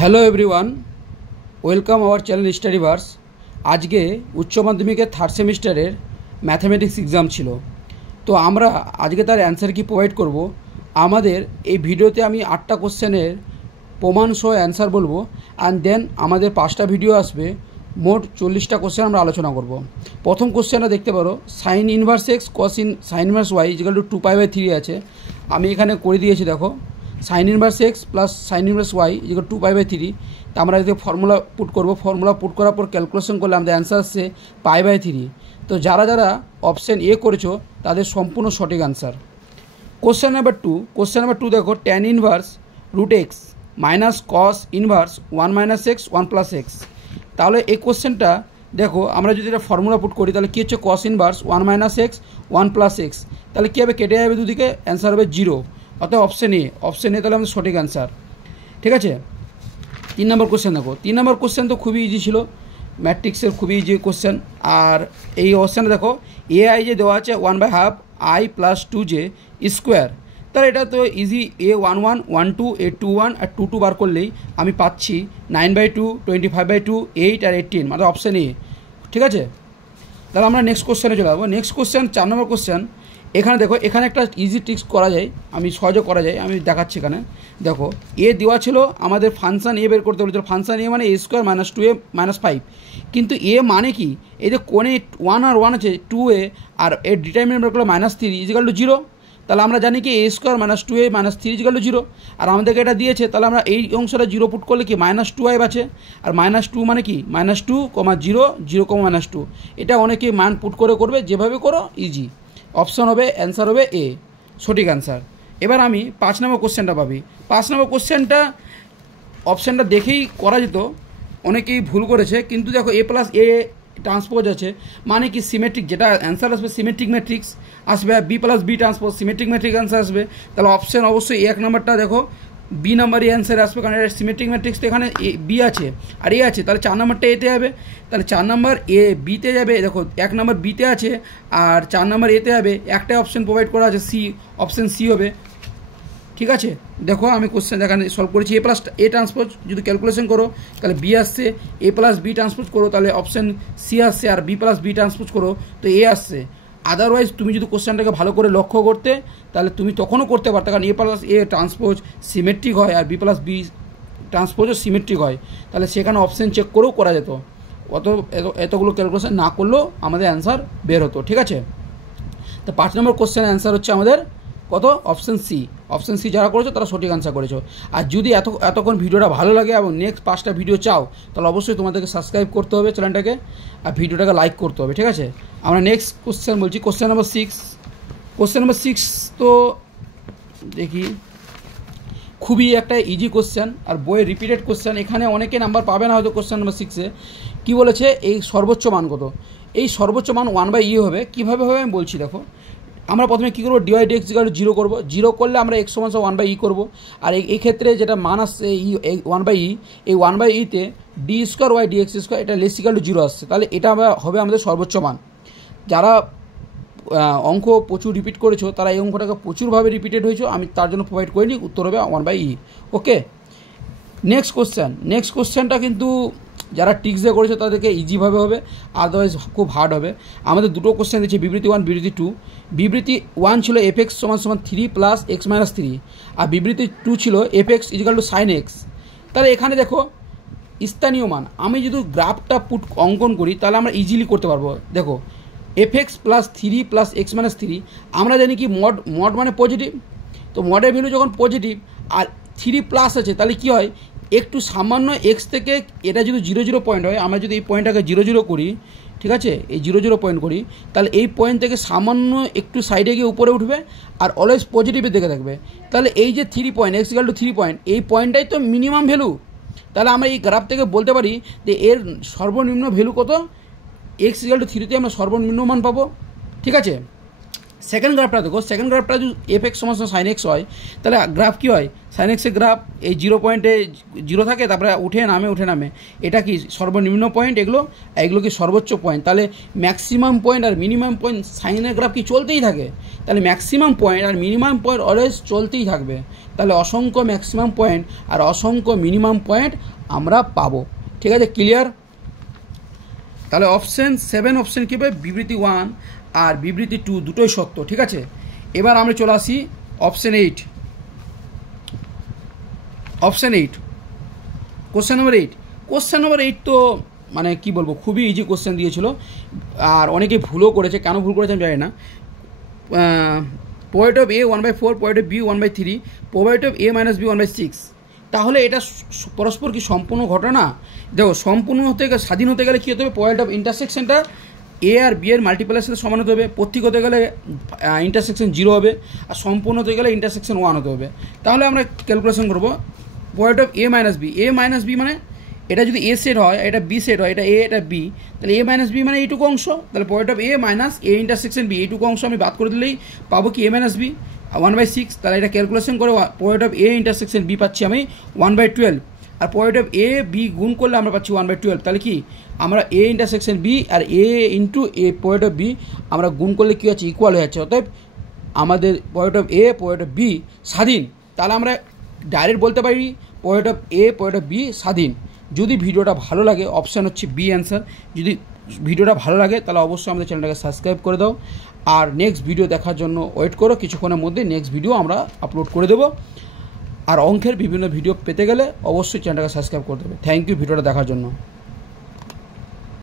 Hello everyone, welcome our channel Studyverse. আজকে উচ্চ মাধ্যমিকের থার্ড সেমিস্টারের ম্যাথামেটিক্স এক্সাম ছিল। তো আমরা আজকে তার অ্যান্সার কি প্রোভাইড করব। আমাদের এই ভিডিওতে আমি 8টা কোশ্চেনের প্রমাণ সহ অ্যান্সার বলবো, অ্যান্ড দেন আমাদের 5টা ভিডিও আসবে, মোট 40টা কোশ্চেন আমরা আলোচনা করব। প্রথম কোশ্চেনটা দেখতে পারো, sine inverse x cos sine inverse y equal to 2π/3 আছে। আমি এখানে করে দিয়েছি, দেখো sine inverse x plus sine inverse y equal 2π/3। তো আমরা যদি ফর্মুলা পুট করবো, ফর্মুলা পুট করার পর ক্যালকুলেশন করলে আমাদের অ্যান্সার আসছে π/3। তো যারা যারা অপশান এ করেছো তাদের সম্পূর্ণ সঠিক অ্যান্সার। কোশ্চেন নাম্বার টু দেখো, tan inverse root x minus cos inverse 1 - x 1 + x। তাহলে এই কোশ্চেনটা দেখো, আমরা যদি এটা ফর্মুলা পুট করি তাহলে কী হচ্ছে, কস ইনভার্স 1 - x 1 + x। তাহলে কী হবে, কেটে যাবে দুদিকে, অ্যান্সার হবে 0। অর্থাৎ অপশান এ তাহলে আমাদের সঠিক অ্যান্সার। ঠিক আছে, 3 নম্বর কোশ্চেন দেখো। 3 নম্বর কোশ্চেন তো খুবই ইজি ছিল, ম্যাট্রিক্সের খুবই ইজি কোশ্চেন। আর এই অপশানে দেখো ai যে দেওয়া আছে 1/2 i + 2j স্কোয়ার। তাহলে এটা তো ইজি, a11 12 a21 আর 22 বার করলেই আমি পাচ্ছি 9/2 25/2 8 আর 18, মানে অপশান এ। ঠিক আছে, তাহলে আমরা নেক্সট কোশ্চেনে চলে যাবো। নেক্সট কোশ্চেন 4 নম্বর কোশ্চেন। এখানে দেখো, এখানে একটা ইজি ট্রিক্স করা যায়, আমি সহজে করা যায়, আমি দেখাচ্ছি। এখানে দেখো এ দেওয়া ছিল, আমাদের ফাংশন এ বের করতে বলেছিল। ফাংশন এ মানে a² - 2a - 5, কিন্তু এ মানে কি, এই যে কোণে 1 আর 1 আছে 2a, আর এর ডিটারমিনেন্ট বের করলে -3 = 0। তাহলে আমরা জানি কি a² - 2a - 3 = 0, আর আমাদেরকে এটা দিয়েছে। তাহলে আমরা এই অংশটা 0 পুট করলে কি -2i আছে, আর -2 মানে কি -2, 0 0, -2। এটা অনেকে মান পুট করে করবে, যেভাবে করো ইজি। অপশন হবে, অ্যান্সার হবে এ, সঠিক অ্যান্সার। এবার আমি 5 নম্বর কোশ্চেনটা ভাবি। 5 নম্বর কোশ্চেনটা অপশানটা দেখেই করা যেত, অনেকেই ভুল করেছে। কিন্তু দেখো a + a ট্রান্সপোজ আছে, মানে কি সিমেট্রিক, যেটা অ্যান্সার আসবে সিমেট্রিক ম্যাট্রিক্স আসবে, আর b + b transpose symmetric matrix answer আসবে। তাহলে অপশান অবশ্যই 1 নম্বরটা দেখো বি নাম্বারই অ্যান্সার আসবে, কারণ এটা সিমেট্রিক ম্যাট্রিক্স। তো এখানে বি আছে আর এ আছে, তাহলে 4 নম্বরটা এতে যাবে। তাহলে 4 নম্বর এ বিতে যাবে, দেখো 1 নম্বর বিতে আছে আর 4 নম্বর এতে যাবে। একটাই অপশান প্রোভাইড করা আছে, সি, অপশান সি হবে। ঠিক আছে, দেখো আমি কোশ্চেন এখানে সলভ করেছি। a + a ট্রান্সপোজ যদি ক্যালকুলেশন করো তাহলে বি আসছে, a + b ট্রান্সপোজ করো তাহলে অপশান সি আসছে, আর b + b ট্রান্সপোজ করো তো এ আসছে। আদারওয়াইজ তুমি যদি কোশ্চেনটাকে ভালো করে লক্ষ্য করতে তাহলে তুমি তখনও করতে পারতে, কারণ a + a ট্রান্সপোজ সিমেট্রিক হয় আর b + b ট্রান্সপোজও সিমেট্রিক হয়। তাহলে সেখানে অপশান চেক করেও করা যেত, এতগুলো ক্যালকুলেশন না করলেও আমাদের অ্যান্সার বের হতো। ঠিক আছে, তো 5 নম্বর কোশ্চেনের অ্যান্সার হচ্ছে আমাদের কত, অপশান সি। অপশান সি যারা করেছো তারা সঠিক অ্যান্সার করেছো। আর যদি এতক্ষণ ভিডিওটা ভালো লাগে এবং নেক্সট 5টা ভিডিও চাও, তাহলে অবশ্যই তোমাদেরকে সাবস্ক্রাইব করতে হবে চ্যানেলটাকে, আর ভিডিওটাকে লাইক করতে হবে। ঠিক আছে, আমরা নেক্সট কোশ্চেন বলছি, কোশ্চেন নাম্বার 6। কোশ্চেন নাম্বার 6 তো দেখি, খুবই একটা ইজি কোশ্চেন আর বইয়ের রিপিটেড কোশ্চেন। এখানে অনেকে নাম্বার পাবে না হয়তো। কোশ্চেন নাম্বার 6-এ কী বলেছে, এই সর্বোচ্চ মান কত, এই সর্বোচ্চ মান 1/e হবে। কীভাবে হবে আমি বলছি, দেখো আমরা প্রথমে কী করবো, dy/dx = 0 করবো। 0 করলে আমরা x = 1/e করবো। আর এই ক্ষেত্রে যেটা মান আসছে 1/e, এই 1/e-তে d² y dx² এটা <= 0 আসছে। তাহলে এটা হবে আমাদের সর্বোচ্চ মান। যারা অঙ্ক প্রচুর রিপিট করেছো তারা এই অঙ্কটাকে প্রচুরভাবে রিপিটেড হয়েছো, আমি তার জন্য প্রোভাইড করিনি, উত্তর হবে 1/e। ওকে, নেক্সট কোশ্চেনটা কিন্তু যারা টিক্স দিয়ে করেছে তাদেরকে ইজিভাবে হবে, আদারওয়াইজ খুব হার্ড হবে। আমাদের দুটো কোশ্চেন দিচ্ছে, বিবৃতি 1 বিবৃতি 2। বিবৃতি 1 ছিল fx = 3 + x - 3, আর বিবৃতি 2 ছিল fx = sin x। তাহলে এখানে দেখো স্থানীয় মান, আমি যদি গ্রাফটা অঙ্কন করি তাহলে আমরা ইজিলি করতে পারবো। দেখো fx + 3 + x - 3, আমরা জানি কি মড মানে পজিটিভ। তো মডের ভ্যালু যখন পজিটিভ আর 3+ আছে, তাহলে কি হয়, একটু সামান্য এক্স থেকে এটা যদি 0 0 পয়েন্ট হয়, আমরা যদি এই পয়েন্টটাকে 0 0 করি, ঠিক আছে, এই 0 0 পয়েন্ট করি, তাহলে এই পয়েন্ট থেকে সামান্য একটু সাইডে গিয়ে উপরে উঠবে আর অলওয়েজ পজিটিভের দিকে থাকবে। তাহলে এই যে 3 পয়েন্ট, x = 3 পয়েন্ট, এই পয়েন্টটাই তো মিনিমাম ভ্যালু। তাহলে আমরা এই গ্রাফ থেকে বলতে পারি যে এর সর্বনিম্ন ভ্যালু কত, x = 3-তে আমরা সর্বনিম্ন মান পাবো। ঠিক আছে, সেকেন্ড গ্রাফটা দেখো, সেকেন্ড গ্রাফটা যদি fx = sin x হয়, তাহলে গ্রাফ কী হয়, sin x এর গ্রাফ এই 0 পয়েন্টে 0 থাকে, তারপরে উঠে নামে। এটা কি সর্বনিম্ন পয়েন্ট, এগুলো কি সর্বোচ্চ পয়েন্ট। তাহলে ম্যাক্সিমাম পয়েন্ট আর মিনিমাম পয়েন্ট সাইনের গ্রাফ কি চলতেই থাকে। তাহলে ম্যাক্সিমাম পয়েন্ট আর মিনিমাম পয়েন্ট অলওয়েজ চলতেই থাকবে। তাহলে অসংখ্য ম্যাক্সিমাম পয়েন্ট আর অসংখ্য মিনিমাম পয়েন্ট আমরা পাবো। ঠিক আছে, ক্লিয়ার? তাহলে অপশান 7 অপশান কী হবে, বিবৃতি 1 আর বিবৃতি 2 দুটোই সত্য। ঠিক আছে, এবার আমরা চলে আসি option 8। Option 8, question number 8। Question number 8 তো মানে কি বলবো, খুবই ইজি কোশ্চেন দিয়েছিল আর অনেকে ভুলও করেছে। কেন ভুল করেছে আমি জানি না। Provide of A 1/4, provide of B 1/3, provide of a - b 1/6। তাহলে এটা পরস্পর কি সম্পূর্ণ ঘটনা? দেখো, সম্পূর্ণ হতে গেলে, স্বাধীন হতে গেলে কী হতে হবে, প্রোভাইড অফ ইন্টারসেকশনটা এ আর বি এর মাল্টিপ্লের সাথে সমান হতে হবে। প্রতীক হতে গেলে ইন্টারসেকশন 0 হবে, আর সম্পূর্ণ হতে গেলে ইন্টারসেকশন 1 হতে হবে। তাহলে আমরা ক্যালকুলেশন করবো provide of a - b। a - b মানে এটা যদি এ সেট হয়, এটা বি সেট হয়, এটা এ, এটা বি, তাহলে a - b মানে এইটুকু অংশ। তাহলে provide of a - a intersection b, এইটুকু অংশ আমি বাদ করে দিলেই পাবো কি a - b 1/6। তাহলে এটা ক্যালকুলেশন করে provide of a intersection b পাচ্ছি আমি 1/12, আর প্রোভাইড অফ a b গুণ করলে আমরা পাচ্ছি 1/12। তাহলে কি আমরা a ইন্টারসেকশন b আর a into a provide of b আমরা গুণ করলে কী হচ্ছে, ইকুয়াল হয়ে যাচ্ছে। অতএব আমাদের provide of a provide of b স্বাধীন। তাহলে আমরা ডাইরেক্ট বলতে পারি provide of a provide of b স্বাধীন। যদি ভিডিওটা ভালো লাগে, অপশান হচ্ছে বি অ্যান্সার। যদি ভিডিওটা ভালো লাগে তাহলে অবশ্যই আমাদের চ্যানেলটাকে সাবস্ক্রাইব করে দাও, আর নেক্সট ভিডিও দেখার জন্য ওয়েট করো। কিছুক্ষণের মধ্যে নেক্সট ভিডিও আমরা আপলোড করে দেবো। আর অঙ্কের বিভিন্ন ভিডিও পেতে গেলে অবশ্যই চ্যানেলটাকে সাবস্ক্রাইব করে দেবে। থ্যাংক ইউ ভিডিওটা দেখার জন্য।